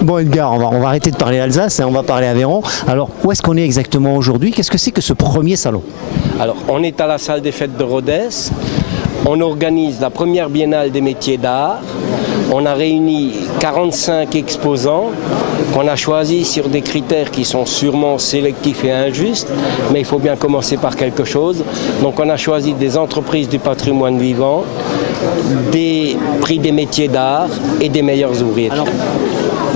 Bon Edgar, on va arrêter de parler Alsace et on va parler Aveyron. Alors où est-ce qu'on est exactement aujourd'hui? Qu'est-ce que c'est que ce premier salon? Alors on est à la salle des fêtes de Rodez. On organise la première biennale des métiers d'art. On a réuni 45 exposants qu'on a choisis sur des critères qui sont sûrement sélectifs et injustes, mais il faut bien commencer par quelque chose. Donc on a choisi des entreprises du patrimoine vivant, des prix des métiers d'art et des meilleurs ouvriers. Alors,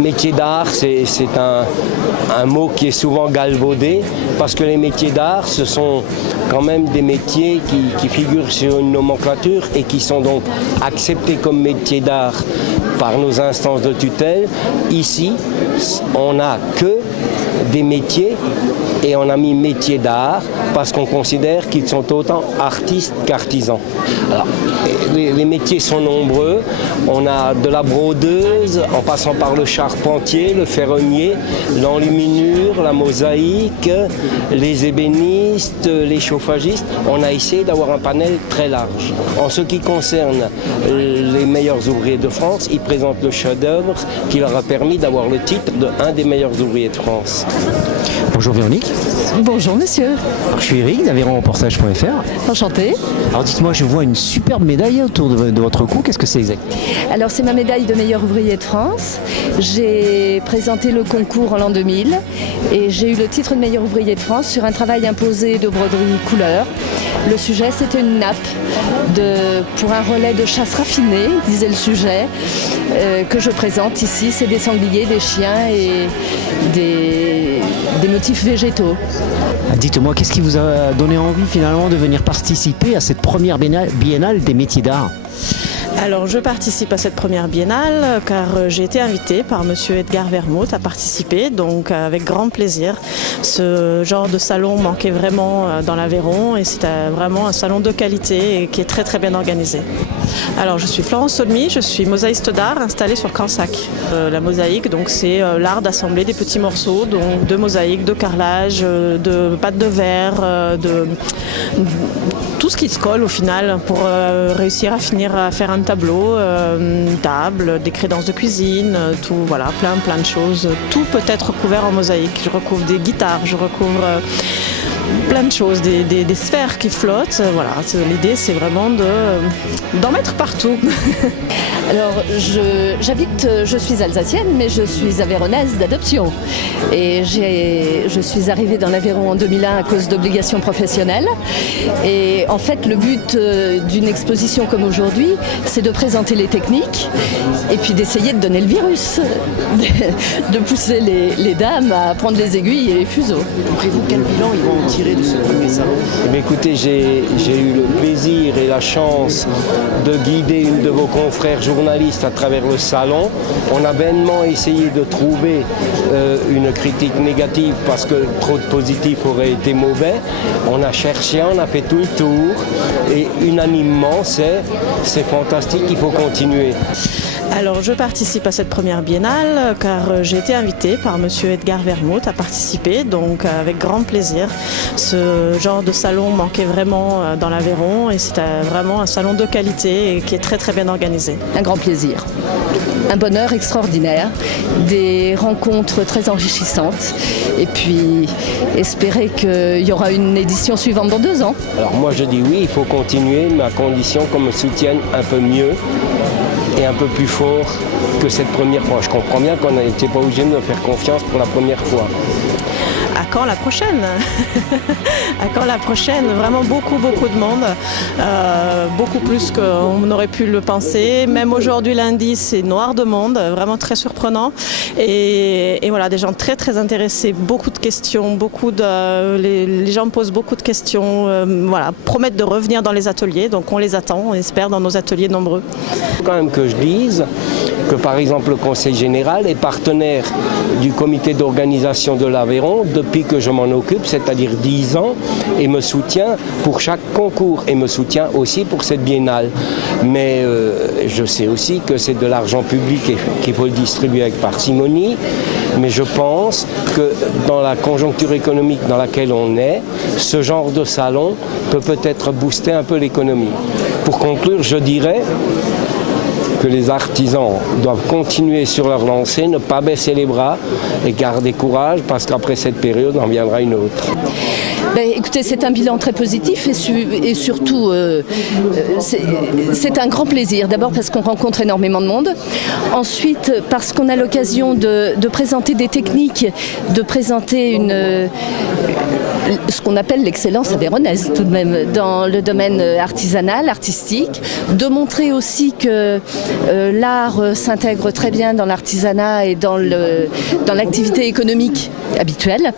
métier d'art, c'est un mot qui est souvent galvaudé, parce que les métiers d'art, ce sont quand même des métiers qui figurent sur une nomenclature et qui sont donc acceptés comme métiers d'art par nos instances de tutelle. Ici, on n'a que des métiers et on a mis métiers d'art parce qu'on considère qu'ils sont autant artistes qu'artisans. Alors, les métiers sont nombreux. On a de la brodeuse, en passant par le charpentier, le ferronnier, l'enluminure, la mosaïque, les ébénistes, les chauffagistes. On a essayé d'avoir un panel très large. En ce qui concerne les meilleurs ouvriers de France, ils présentent le chef-d'œuvre qui leur a permis d'avoir le titre de un des meilleurs ouvriers de France. Bonjour Véronique. Bonjour monsieur. Alors, je suis Eric d'AveyronReportage.fr. Enchantée. Alors dites-moi, je vois une superbe médaille autour de votre cou. Qu'est-ce que c'est exact? Alors c'est ma médaille de meilleur ouvrier de France. J'ai présenté le concours en l'an 2000 et j'ai eu le titre de meilleur ouvrier de France sur un travail imposé de broderie couleur. Le sujet, c'était une nappe pour un relais de chasse raffinée, disait le sujet, que je présente ici. C'est des sangliers, des chiens et des motifs végétaux. Dites-moi, qu'est-ce qui vous a donné envie finalement de venir participer à cette première biennale des métiers d'art? Alors je participe à cette première biennale car j'ai été invitée par monsieur Edgar Vermouth à participer, donc avec grand plaisir. Ce genre de salon manquait vraiment dans l'Aveyron et c'est vraiment un salon de qualité et qui est très très bien organisé. Alors je suis Florence Solmy, je suis mosaïste d'art installée sur Cansac. La mosaïque, donc c'est l'art d'assembler des petits morceaux donc de mosaïque, de carrelage, de pâte de verre, de tout ce qui se colle au final pour réussir à finir à faire un tableau, une table, des crédences de cuisine, tout, voilà, plein de choses. Tout peut être couvert en mosaïque. Je recouvre des guitares, je recouvre plein de choses, des sphères qui flottent. Voilà, l'idée c'est vraiment d'en mettre partout. Alors je suis alsacienne mais je suis aveyronnaise d'adoption et je suis arrivée dans l'Aveyron en 2001 à cause d'obligations professionnelles et en fait le but d'une exposition comme aujourd'hui c'est de présenter les techniques et puis d'essayer de donner le virus, de pousser les dames à prendre les aiguilles et les fuseaux. Après vous, quel bilan ils vont en tirer de ce premier salon? Eh bien, écoutez, j'ai eu le plaisir et la chance de guider une de vos confrères journalistes à travers le salon. On a vainement essayé de trouver une critique négative parce que trop de positifs aurait été mauvais. On a cherché, on a fait tout le tour et unanimement c'est fantastique, il faut continuer. Alors je participe à cette première biennale car j'ai été invitée par monsieur Edgar Vermouth à participer, donc avec grand plaisir. Ce genre de salon manquait vraiment dans l'Aveyron et c'est vraiment un salon de qualité et qui est très très bien organisé. Un grand plaisir, un bonheur extraordinaire, des rencontres très enrichissantes et puis espérer qu'il y aura une édition suivante dans 2 ans. Alors moi je dis oui, il faut continuer, mais à condition qu'on me soutienne un peu mieux et un peu plus fort que cette première fois. Je comprends bien qu'on n'était pas obligé de me faire confiance pour la première fois. À quand la prochaine? À quand la prochaine? Vraiment beaucoup de monde, beaucoup plus qu'on aurait pu le penser. Même aujourd'hui lundi c'est noir de monde, vraiment très surprenant et voilà, des gens très très intéressés, beaucoup de questions, les gens posent beaucoup de questions, voilà, promettent de revenir dans les ateliers, donc on les attend, on espère dans nos ateliers nombreux. Il faut quand même que je dise que par exemple le Conseil général est partenaire du comité d'organisation de l'Aveyron depuis que je m'en occupe, c'est-à-dire 10 ans, et me soutient pour chaque concours et me soutient aussi pour cette biennale. Mais je sais aussi que c'est de l'argent public et qu'il faut le distribuer avec parcimonie, mais je pense que dans la conjoncture économique dans laquelle on est, ce genre de salon peut peut-être booster un peu l'économie. Pour conclure, je dirais que les artisans doivent continuer sur leur lancée, ne pas baisser les bras et garder courage parce qu'après cette période, en viendra une autre. Écoutez, c'est un bilan très positif et surtout c'est un grand plaisir. D'abord parce qu'on rencontre énormément de monde. Ensuite parce qu'on a l'occasion de présenter des techniques, de présenter ce qu'on appelle l'excellence avéronaise tout de même dans le domaine artisanal, artistique, de montrer aussi que l'art s'intègre très bien dans l'artisanat et dans l'activité économique habituelle,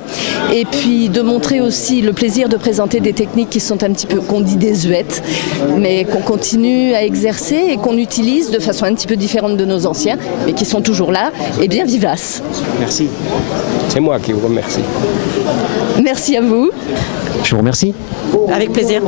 et puis de montrer aussi le plaisir de présenter des techniques qui sont un petit peu, qu'on dit désuètes, mais qu'on continue à exercer et qu'on utilise de façon un petit peu différente de nos anciens, mais qui sont toujours là et bien vivaces. Merci. C'est moi qui vous remercie. Merci à vous. Je vous remercie. Avec plaisir.